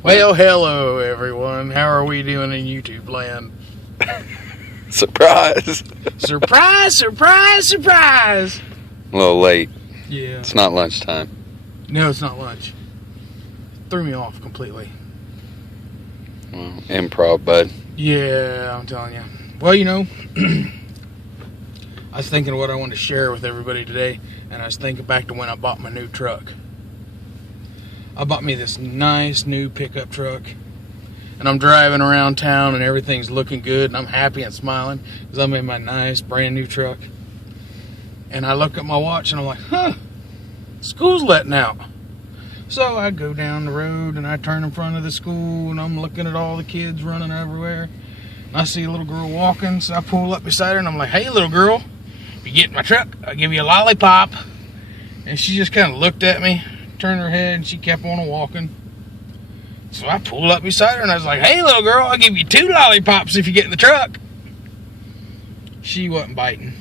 Well, hello everyone. How are we doing in YouTube land? Surprise! Surprise, surprise, surprise! A little late. Yeah. It's not lunchtime. No, it's not lunch. Threw me off completely. Well, improv, bud. Yeah, I'm telling you. Well, you know, I was thinking of what I wanted to share with everybody today, and I was thinking back to when I bought my new truck. I bought me this nice new pickup truck, and I'm driving around town, and everything's looking good, and I'm happy and smiling because I'm in my nice brand new truck. And I look at my watch, and I'm like, school's letting out. So I go down the road, and I turn in front of the school, and I'm looking at all the kids running everywhere. And I see a little girl walking, so I pull up beside her, and I'm like, hey, little girl, if you get in my truck, I'll give you a lollipop. And she just kind of looked at me, turned her head, and she kept on walking. So I pulled up beside her, and I was like, hey, little girl, I'll give you 2 lollipops if you get in the truck. She wasn't biting.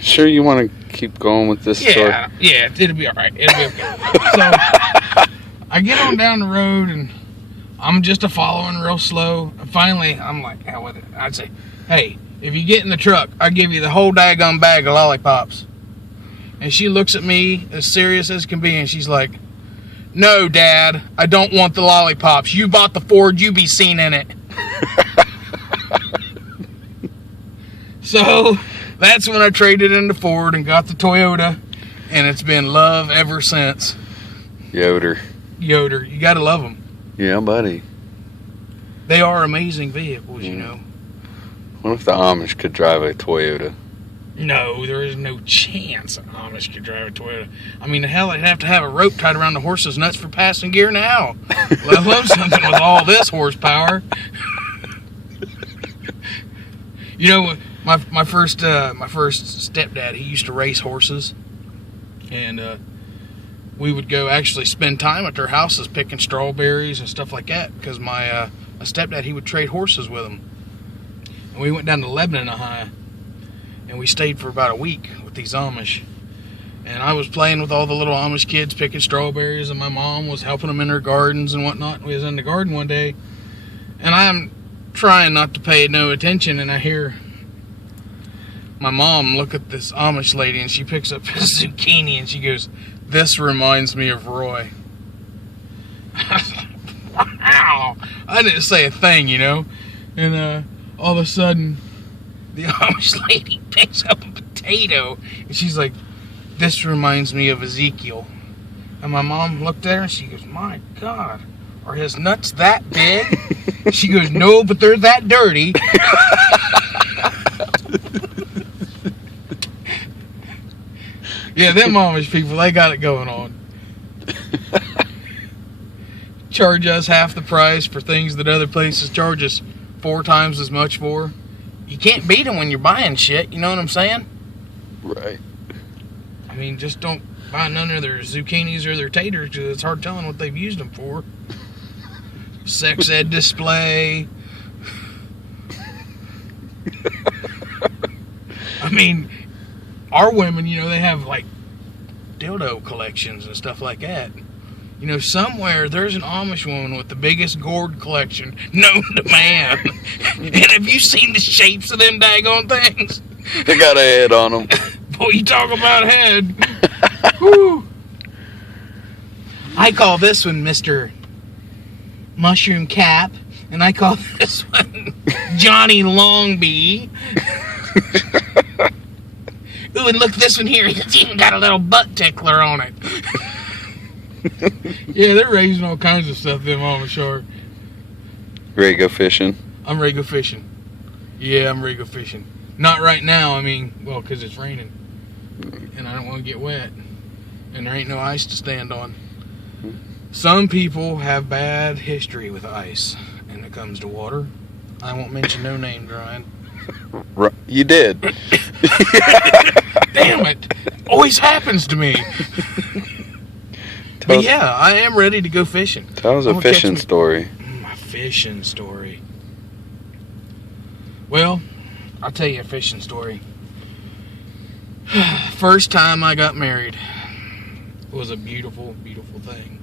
Sure you want to keep going with this story? Yeah, it'll be all right. It'll be okay. So I get on down the road, and I'm just following real slow. And finally, I'm like, hell with it. I'd say, hey, if you get in the truck, I'll give you the whole daggone bag of lollipops. And she looks at me as serious as can be, and she's like, no, Dad, I don't want the lollipops. You bought the Ford, you be seen in it. So that's when I traded in the Ford and got the Toyota, and it's been love ever since. Yoder. You gotta love them. Yeah, buddy. They are amazing vehicles, you know. What if the Amish could drive a Toyota? No, there is no chance an Amish could drive a Toyota. I mean, hell, they'd have to have a rope tied around the horse's nuts for passing gear now. Let alone something with all this horsepower. You know, my first stepdad, he used to race horses, and we would go actually spend time at their houses picking strawberries and stuff like that, because my stepdad, he would trade horses with them. And we went down to Lebanon, Ohio, and we stayed for about a week with these Amish. And I was playing with all the little Amish kids picking strawberries, and my mom was helping them in their gardens and whatnot. We was in the garden one day, and I'm trying not to pay no attention, and I hear my mom look at this Amish lady, and she picks up a zucchini, and she goes, this reminds me of Roy. Wow. I didn't say a thing, you know. And all of a sudden, the Amish lady picks up a potato, and she's like, this reminds me of Ezekiel. And my mom looked at her, and she goes, my God, are his nuts that big? She goes, no, but they're that dirty. Yeah, them Amish people, they got it going on. Charge us half the price for things that other places charge us 4 times as much for. You can't beat them when you're buying shit, you know what I'm saying? Right. I mean, just don't buy none of their zucchinis or their taters, because it's hard telling what they've used them for. Sex ed display. I mean, our women, you know, they have like dildo collections and stuff like that. You know, somewhere there's an Amish woman with the biggest gourd collection known to man. And have you seen the shapes of them daggone things? They got a head on them. Boy, you talk about a head. Woo. I call this one Mr. Mushroom Cap, and I call this one Johnny Longby. Ooh, and look, this one here, it's even got a little butt tickler on it. Yeah, they're raising all kinds of stuff, them Amish are. Ready to go fishing? I'm ready to go fishing. Yeah, I'm ready to go fishing. Not right now, I mean, well, because it's raining. And I don't want to get wet. And there ain't no ice to stand on. Some people have bad history with ice when it comes to water. I won't mention no names, Ryan. You did. Damn it. Always happens to me. But yeah, I am ready to go fishing. Tell us a fishing story. My fishing story. Well, I'll tell you a fishing story. First time I got married was a beautiful, beautiful thing.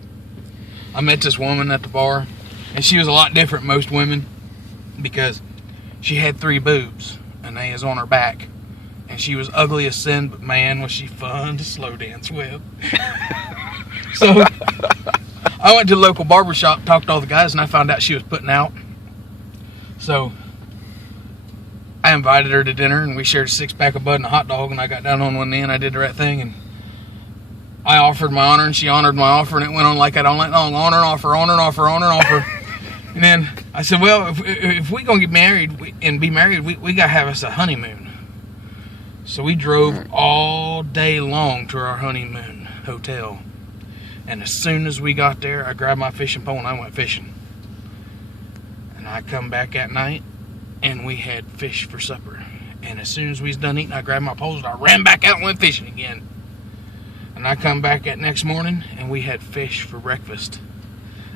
I met this woman at the bar, And she was a lot different than most women because she had 3 boobs and they was on her back. And she was ugly as sin, but man, was she fun to slow dance with. So I went to the local barbershop, talked to all the guys, and I found out she was putting out. So I invited her to dinner, and we shared a 6-pack of Bud and a hot dog, and I got down on one knee, and I did the right thing, and I offered my honor, and she honored my offer, and it went on like that all night long. Honor and offer, honor and offer, honor and offer. And then I said, well, if we're going to get married and be married, we got to have us a honeymoon. So we drove all day long to our honeymoon hotel. And as soon as we got there, I grabbed my fishing pole and I went fishing. And I come back at night, and we had fish for supper. And as soon as we was done eating, I grabbed my poles and I ran back out and went fishing again. And I come back that next morning, and we had fish for breakfast.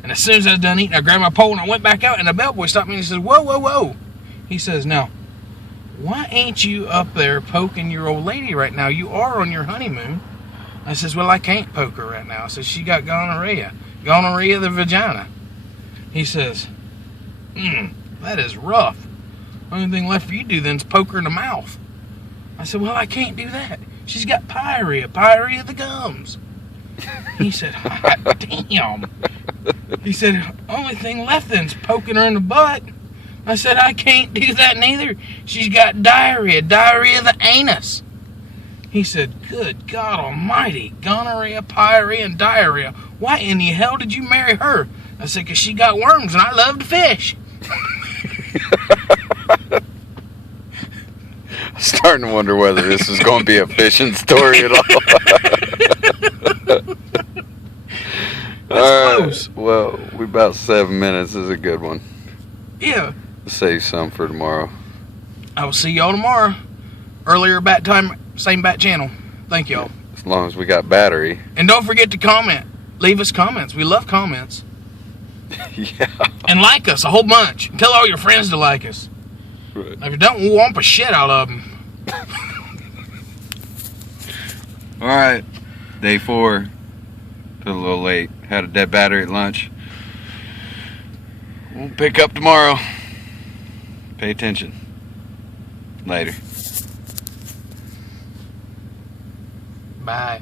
And as soon as I was done eating, I grabbed my pole and I went back out, and the bellboy stopped me and he says, whoa, whoa, whoa. He says, now, why ain't you up there poking your old lady right now? You are on your honeymoon. I says, well, I can't poke her right now. I says, she got gonorrhea. Gonorrhea of the vagina. He says, that is rough. Only thing left for you to do then is poke her in the mouth. I said, well, I can't do that. She's got pyorrhea of the gums. He said, hot damn. He said, only thing left then is poking her in the butt. I said, I can't do that neither. She's got diarrhea of the anus. He said, good God almighty, gonorrhea, pyorrhea, and diarrhea. Why in the hell did you marry her? I said, because she got worms and I love to fish. Starting to wonder whether this is going to be a fishing story at all. All right. Well, we about 7 minutes. This is a good one. Yeah. Save some for tomorrow. I will see y'all tomorrow. Earlier bat time, same bat channel. Thank y'all. As long as we got battery. And don't forget to comment. Leave us comments. We love comments. Yeah. And like us a whole bunch. Tell all your friends to like us. Right. If you don't, we'll whomp a shit out of them. All right. Day 4. A little late. Had a dead battery at lunch. We'll pick up tomorrow. Pay attention. Later. Bye.